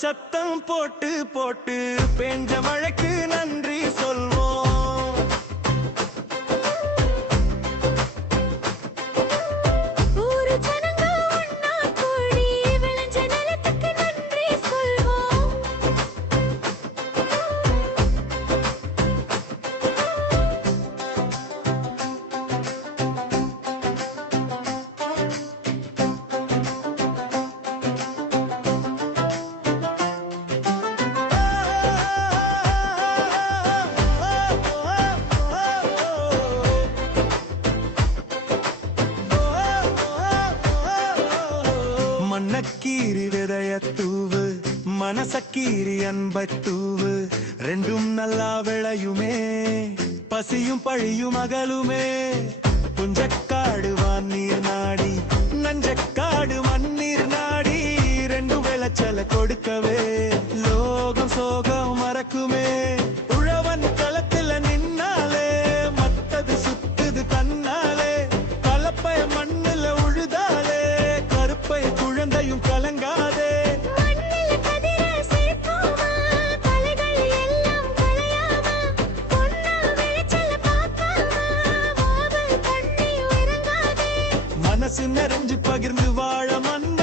சத்தம் போட்டு போட்டு பெஞ்ச மழைக்கு நன்றி சொல்வோம். மண்ணக்கீரி விதைய தூவு மனசக்கீரி அன்பை தூவு ரெண்டும் நல்லா விளையுமே பசியும் பழியும் அகலுமே. புஞ்சக்காடு வான்னீர் நாடி நஞ்சக்காடு மண்ணீர் நாடி ரெண்டும் விளைச்சல கொடுக்க மனசு நிறைஞ்சு பகிர்ந்து வாழ மன்ன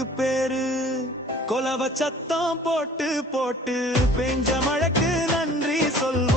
அதுக்கு பேரு. கொலவ சத்தம் போட்டு போட்டு பெஞ்ச மழைக்கு நன்றி சொல்ல.